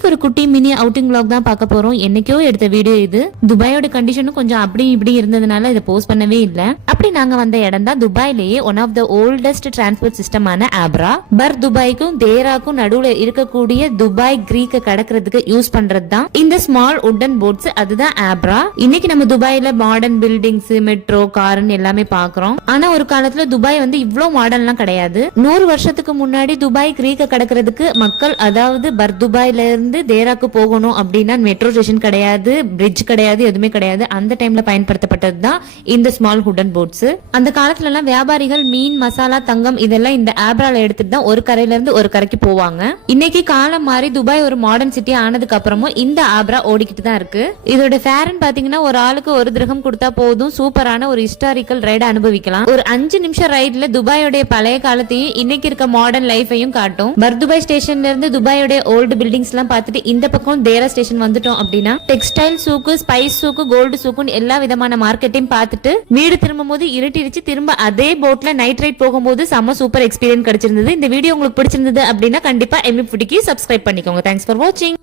இன்னைக்கு ஒரு குட்டி மினி அவுட்டிங் vlog தான் பார்க்க போறோம். என்னைக்கோ எடுத்த வீடியோ இது. துபாயோட கண்டிஷனும் கொஞ்சம் அப்படி இப்படி இருந்ததுனால இதை போஸ்ட் பண்ணவே இல்ல. அப்படி நாங்க வந்த இடம் தான் துபாயிலேயே one of the oldest transport சிஸ்டமான ஆப்ரா. பர் துபாய்க்கும் தேராக்கும் நடுவுல இருக்கக்கூடிய துபாய் கிரீக்க கடக்கிறதுக்கு யூஸ் பண்றது தான் இந்த ஸ்மால் உட்டன் போட்ஸ். அதுதான் ஆப்ரா. இன்னைக்கு நம்ம துபாயில மாடர்ன் பில்டிங்ஸ், மெட்ரோ, கார்னு எல்லாமே பாக்குறோம். ஆனா ஒரு காலத்துல துபாய் வந்து இவ்வளவு மாடர்ன்லாம் கிடையாது. 100 வருஷத்துக்கு முன்னாடி துபாய் கிரீக்க கடக்கிறதுக்கு மக்கள், அதாவது பர் துபாயில இருந்து தேராக்கு போகணும் அப்படின்னா மெட்ரோ ஸ்டேஷன் கிடையாது, பிரிட்ஜ் கிடையாது, எதுவுமே கிடையாது. அந்த டைம்ல பயன்படுத்தப்பட்டது தான் இந்த ஸ்மால் உட்டன் போட்ஸ். அந்த காலத்துல எல்லாம் வியாபாரிகள் மீன், மசாலா, தங்கம் இதெல்லாம் இந்த ஆப்ரால எடுத்துட்டு தான் ஒரு கரையில இருந்து ஒரு கரைக்கு போவாங்க. இன்னைக்கு காலம் மாறி துபாய் ஒரு மாடர்ன் சிட்டி ஆனதுக்கு அப்புறமும் இந்த ஆப்ரா ஓடிக்கிட்டு தான் இருக்கு. இதோட ஃபேர்னு பாத்தீங்கன்னா ஒரு ஆளுக்கு 1 திரகம் கொடுத்தா போதும், சூப்பரான ஒரு ஹிஸ்டாரிக்கல் ரைட அனுபவிக்கலாம். ஒரு 5 நிமிஷம் ரைட்ல துபாயோட பழைய காலத்தையும் இன்னைக்கு இருக்க மாடர்ன் லைஃபையும் காட்டும். பர் துபாய் ஸ்டேஷன்ல இருந்து துபாயோட ஓல்டு பில்டிங்ஸ் எல்லாம் பார்த்துட்டு இந்த பக்கம் தேரா ஸ்டேஷன் வந்துட்டோம் அப்படின்னா டெக்ஸ்டைல் சூக்கு, ஸ்பைஸ் சூக்கு, கோல்டு சூக்குன்னு எல்லா விதமான மார்க்கெட்டையும் பார்த்துட்டு வீடு திரும்பும் போது இருட்டிருச்சு. திரும்ப அதே போட்ல நைட் ரைட் போகும்போது செம்ம சூப்பர் எக்ஸ்பீரியன்ஸ் கிடைச்சிருந்தது. இந்த வீடியோ உங்களுக்கு பிடிச்சிருந்தது அப்படின்னா கண்டிப்பா எம்இ ஃபுட்டிக்கு சப்ஸ்கிரைப் பண்ணிக்கோங்க. தேங்க்ஸ் ஃபார் வாட்சிங்.